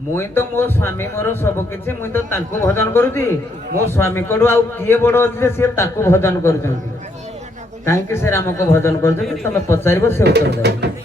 मुई तो मो स्वामी मोर सब किछि मुई तो तांको भजन करूची मो स्वामी कोडू आउ किए बड़ अछि जे से ताको भजन करछन्ती काहेकि से राम को भजन करछन्ती तमे पचारिबो से उत्तर देबो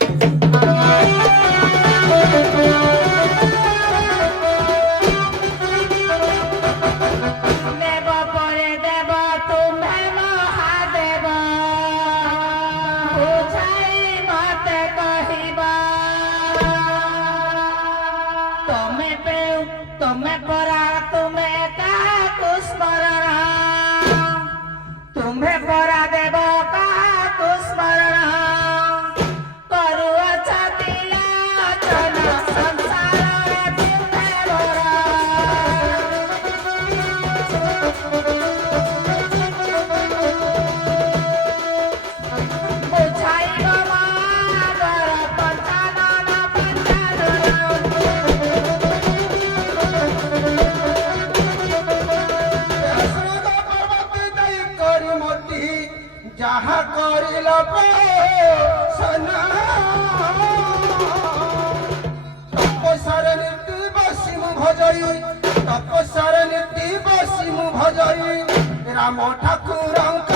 যাহা করিল সনা তপস্যার নীতি বসি মু ভজই তপস্যার নীতি বসি মু ভজই রাম ঠাকুরঙ্ক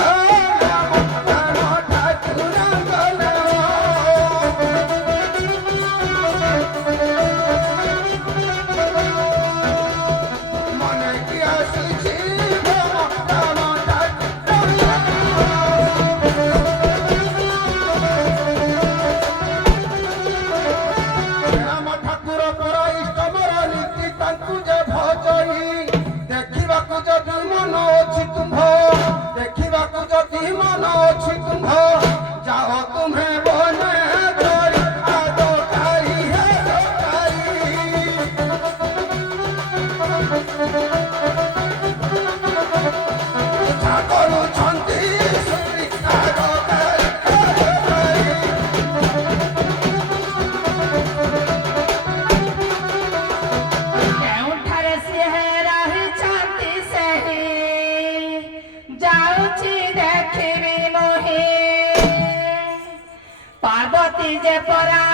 पार्वती जे परा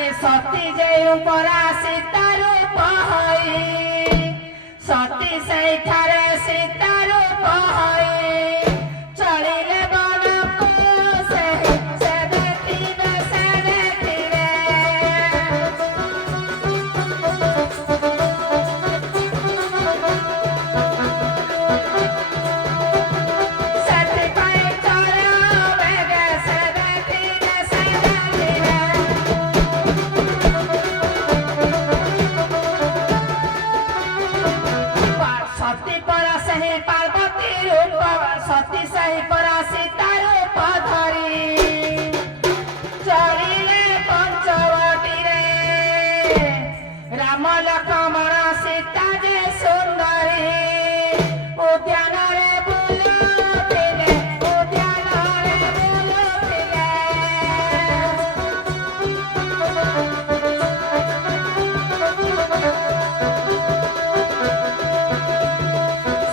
ए सती जे उपरा सीता रूप हई सती सैठारे सीता रूप हई चलिले बन को से देखिबे से देखिबे सती पाई चलो बेगे से देखिबे से देखिबे सती परा सही पार्वती रूप सती सही परा सीता रूप धरी चलिले पंचवटी रे राम लक्ष्मण सीता जे सुंदरी उद्यान रे बुलुथिले उद्यान रे बुलुथिले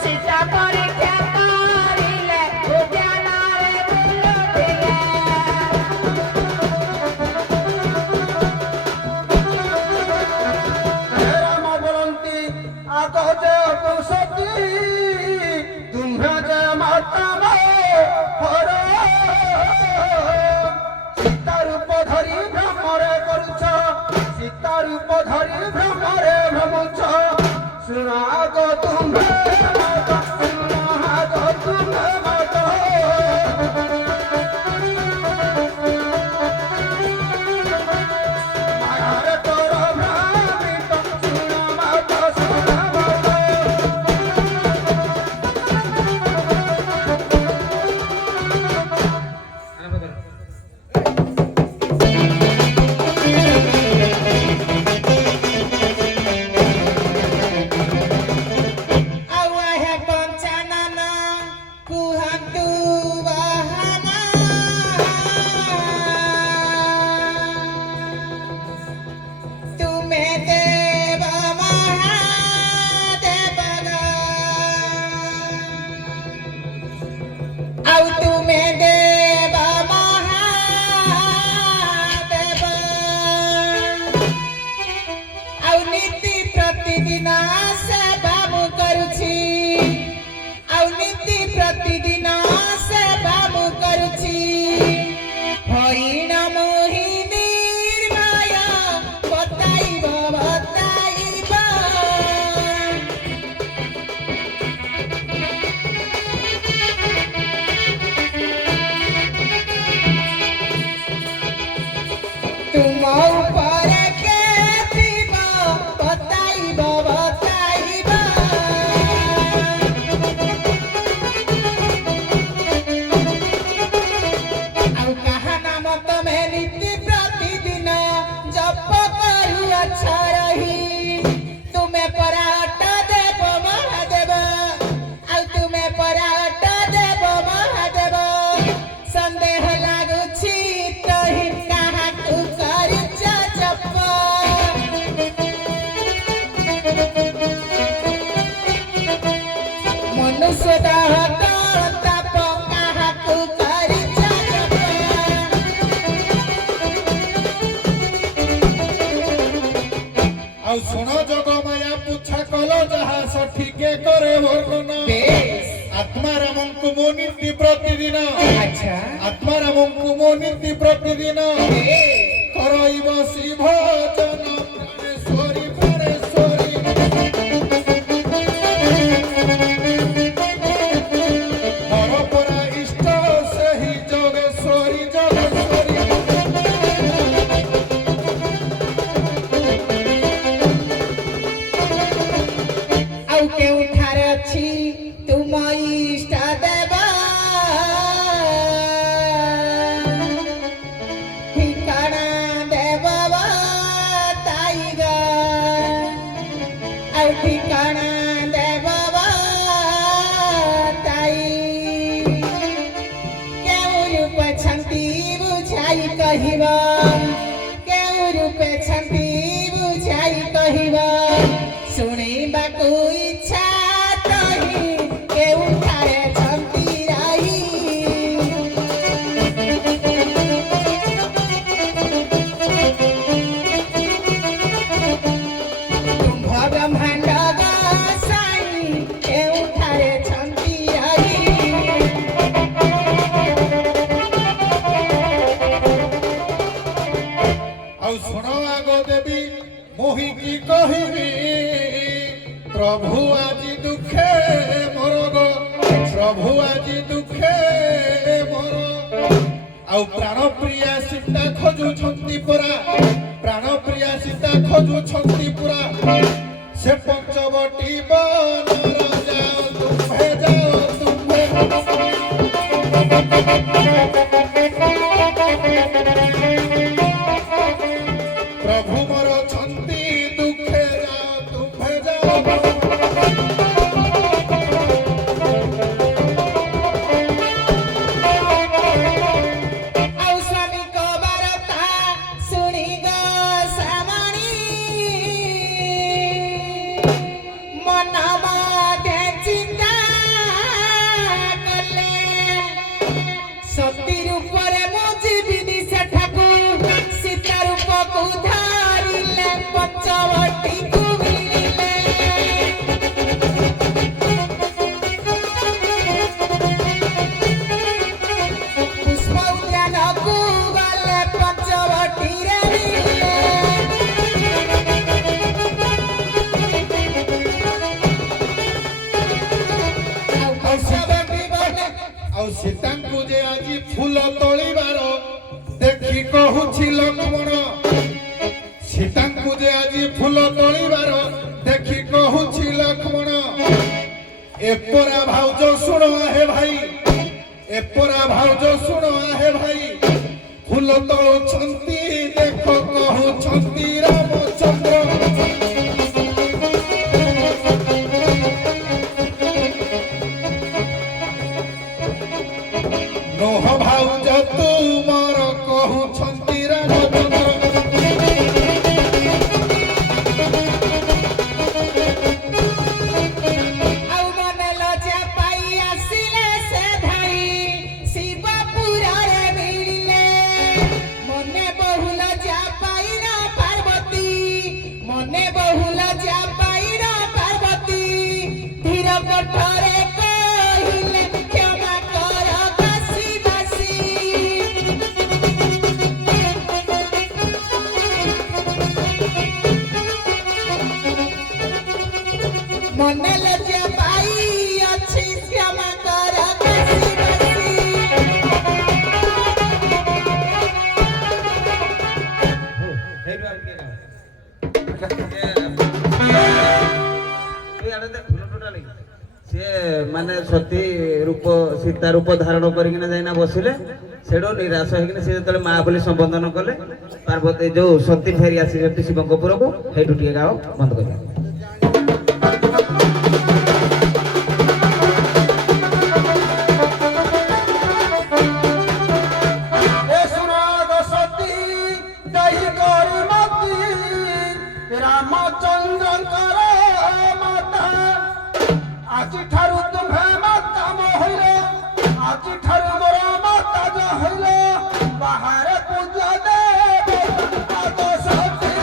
सीता परीक्षा करिले उद्यान रे बुलुथिले রাম বলন্তি আগতে সতী তুমি যে মাতা হর সীতা রূপ ধরি ভ্রমরে করুছ সীতা রূপ ধরি ভ্রমরে ভ্রমুছ শুণ আগ তুমি শুণ আগ তুমি মায়ারে তোর ভ্রামিত শুণ মাত শুণ মাত I have ଯାହା ସଠିକେ କରେ ବର୍ଣ୍ଣନ বেশ ଆତ୍ମାରାମଙ୍କୁ ମୋ ନୀତି ପ୍ରତିଦିନ আচ্ছা ଆତ୍ମାରାମଙ୍କୁ ମୋ ନୀତି ପ୍ରତିଦିନ বেশ କରଇବ ଶ୍ରୀ ଭଜନ ପ୍ରାଣେଶ୍ୱରୀ ପ୍ରାଣେଶ୍ୱରୀ ମୋର ପରା ଇଷ୍ଟ ସେହି ଯୋଗେଶ୍ୱରୀ ଯୋଗେଶ୍ୱରୀ ଆଉ କେଉଁଠାରେ ଅଛି ତୁମ ଇଷ୍ଟ ଦେବା ଠିକଣା ଦେବ ତାଇଗା ଆଉ ଠିକଣା ଦେବ ତାଇ କେଉଁ ରୂପ ଛନ୍ତି ବୁଝାଇ କହିବ କେଉଁ ରୂପ ଛନ୍ତି ବୁଝାଇ କହିବ ଶୁଣିବାକୁ ଇଚ୍ଛା ତହି କେଉଁଠାରେ ଛନ୍ତି ରହି ତୁମ୍ଭ ବ୍ରହ୍ମାଣ୍ଡ ଗୋସାଇଁ କେଉଁଠାରେ ଛନ୍ତି ରହି ଆଉ ଶୁଣ ଆଗ ଦେବୀ ମୋହିକି କହିବି ପ୍ରଭୁ ଆଜି ଦୁଃଖେ ମୋର ଗୋ ପ୍ରଭୁ ଆଜି ଦୁଃଖେ ମୋର ଆଉ ପ୍ରାଣପ୍ରିୟା ସୀତା ଖୋଜୁଛନ୍ତି ପୁରା ପ୍ରାଣପ୍ରିୟା ସୀତା ଖୋଜୁଛନ୍ତି ପୁରା ସେ ପଞ୍ଚବଟୀ ବନର ଯାଅ ତୁମ୍ଭେ ପ୍ରଭୁ ମୋର ଛନ୍ତି ଦୁଃଖେ ଯାଅ ତୁମ୍ଭେ ଯାଅ ଆଉ ସ୍ୱାମୀଙ୍କ ବାରତା ଶୁଣି ଗୋସାମଣୀ ମନ ମଧ୍ୟରେ ଚିନ୍ତା କଲେ ସତୀ ରୂପରେ ମୁଁ ଯିବିନି ସେଠାକୁ ସୀତା ରୂପକୁ ଧରିଲେ ପଞ୍ଚବଟୀକୁ ଭିଡ଼ିଲେ ପୁଷ୍ପ ଉଦ୍ୟାନକୁ ଗଲେ ପଞ୍ଚବଟୀରେ ମିଳିଲେ ଆଉ ପଞ୍ଚବଟୀ ଗଲେ ଆଉ ସୀତାଙ୍କୁ ଯେ ଆଜି ଫୁଲ ତୋଳିବାର ଦେଖି କହୁଛି ଲକ୍ଷ୍ମଣ ସୀତାଙ୍କୁ ଯେ ଆଜି ଫୁଲ ତୋଳିବାର ଦେଖି କହୁଛି ଲକ୍ଷ୍ମଣ ଏପରା ଭାଉଜ ଶୁଣ ଆହେ ଭାଇ ଏପରା ଭାଉଜ ଶୁଣ ଆହେ ଭାଇ ଫୁଲ ତୋଳୁଛନ୍ତି ଦେଖ କହୁଛନ୍ତି ରାମଚନ୍ଦ୍ର ନୋହ ଭାଉଜ ତୁମର କହୁଛନ୍ତି ରାମଚନ୍ଦ୍ର ଆଉ ମନେ ଲଜ୍ଜା ପାଇ ଆସିଲେ ସେ ଧାଇ ଶିବପୁରରେ ମିଳିଲେ ମନେ ବହୁ ଲଜ୍ଜା ପାଇନ ପାର୍ବତୀ ମନେ ବହୁ ଲଜ୍ଜା ପାଇନ ପାର୍ବତୀ ଧୀର କଣ୍ଠରେ କହିଲେ କ୍ଷମା କର ବାସି ବାସି ମନେ ଲଜ୍ଜା ପାଇ ଅଛି କ୍ଷମା କର ବାସି ବାସି ହେଇରୁ ଆଉ କିଏ ଗାଏ? তুই আড়ে দেখ ফুল টোটালি সে মানে সতী রূপ সীতা রূপ ধারণ করিকিনা যাইনা বসিলে সেটা নিরাশ হইকিনা সে যেতলে মা বলি সম্বোধন কলে পার্বতী যে সতী ফেরি আসি শিবଙ୍କ পুরକୁ সেইটু টিকে গাও বন্ধ করে ଏ ସୁରାଗ ସତୀ ଦେହି କରି ମତି ରାମଚନ୍ଦ୍ରଙ୍କର ମାତା ଆଜିଠାରୁ ତୁମ୍ଭେ ମାତା ମହିଲେ ଆଜିଠାରୁ ମୋର ମାତା ଜହିଲେ ବାହାରେ ପୂଜା ଦେବ ଆଗ ସତୀ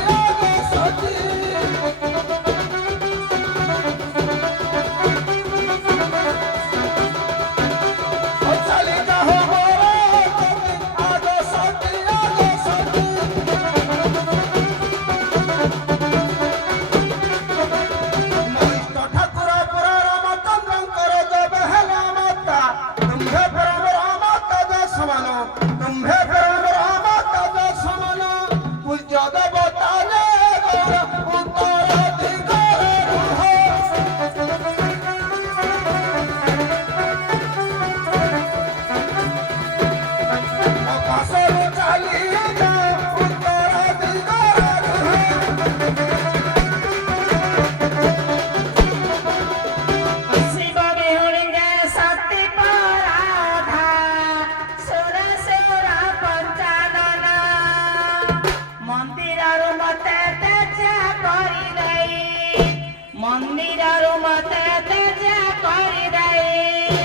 ମନ୍ଦିରରୁ ମତେ ତେଜା କରିଦେଇ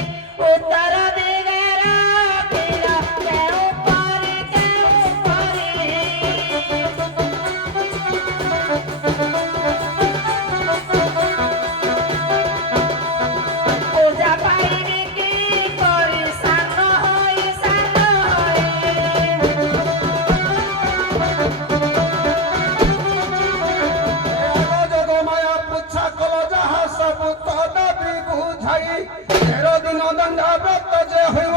ଉତ୍ତର ଦିଗର ତୀର କେଉଁ ପରି ପୂଜା ପାଇବି କି କରି ସାଙ୍ଗ ହୋଇ ଯୋଗମାୟା ପୁଚ୍ଛା କଲ ଯାହା ସବୁ ତଦପି ବୁଝାଇ 13 ଦିନ ଦଣ୍ଡ ବ୍ରତ ଯେ ହୋଇବ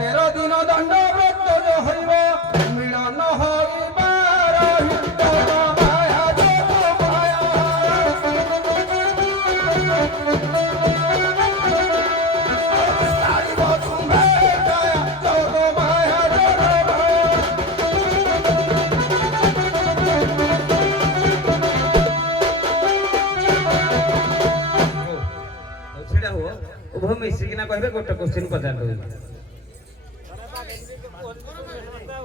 13 ଦିନ ଦଣ୍ଡ ବ୍ରତ ଯେ ହୋଇବ ମିଳନ ହୋଇବାର ଯୋଗମାୟା ସାରିବ ତୁମ୍ଭେ ଦୟା ଯୋଗମାୟା ଛିଡ଼ା ହୁଅ ଉଭୟ ମିଶିକିନା କହିବେ ଗୋଟେ କୋଶ୍ଚିନ୍ ପଚାରି ଦେଉଛି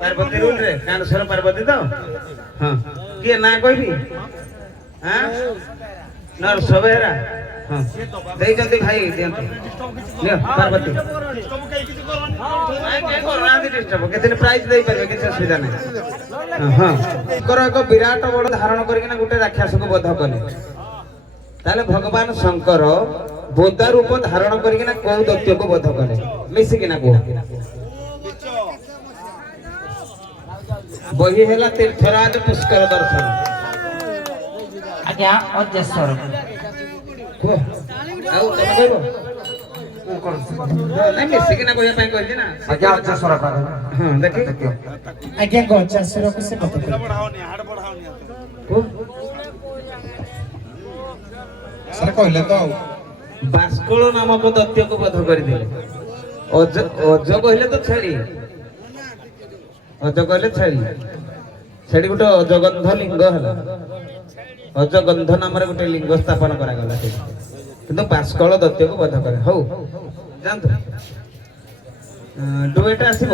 ପାର୍ବତୀ ରୁଲରେ କାନସର ପାର୍ବତୀ ତ ହଁ କିଏ ନା କହିବି ନରସ ବେହେରା ହଁ ଦେଇଛନ୍ତି ଭାଇ ଦିଅନ୍ତୁ ନିଅ ପାର୍ବତୀ କରୁନାହାନ୍ତି ଡିଷ୍ଟର୍ବ କେତେ ପ୍ରାଇଜ ଦେଇପାରିବେ କିଛି ଅସୁବିଧା ନାହିଁ ହଁ ତାଙ୍କର ଏକ ବିରାଟ ବଡ ଧାରଣ କରିକିନା ଗୋଟେ ରାକ୍ଷସକୁ ବଧ କଲେ ତାହେଲେ ଭଗବାନ ଶଙ୍କର ବୋଦା ରୂପ ଧାରଣ କରିକିନା କୋଉ ଦୈତ୍ୟକୁ ବଧ କଲେ ମିଶିକିନା କୁହ ବହି ହେଲା ତୀର୍ଥରାଜ ପୁଷ୍କର ଦର୍ଶନ ଆଜ୍ଞା ଅଜେଶ୍ୱର କୁହ ଆଉ ତମେ କହିବ ନାଇଁ ମିଶିକିନା କହିବା ପାଇଁ କହିଛି ନା ଆଜ୍ଞା ଅଜେଶ୍ୱର ହଁ ଦେଖି ଆଜ୍ଞା ଗଜାସୁରକୁ ସେ ବଧ କଲେ କୁହ ସାର୍ କହିଲେ ତ ଆଉ ବାସ୍କଳ ନାମକ ଦୈତ୍ୟକୁ ବଧ କରିଥିଲେ ଅଜ କହିଲେ ତ ଛେଳି ଅଜ କହିଲେ ଛେଳି ଛେଳି ଗୋଟେ ଅଜଗନ୍ଧ ଲିଙ୍ଗ ହେଲା ଅଜଗନ୍ଧ ନାମରେ ଗୋଟେ ଲିଙ୍ଗ ସ୍ଥାପନ କରାଗଲା କିନ୍ତୁ ବାସ୍କଳ ଦୈତ୍ୟକୁ ବଧ କରେ ହଉ ଯାଆନ୍ତୁ ଡୁଏଟ ଆସିବ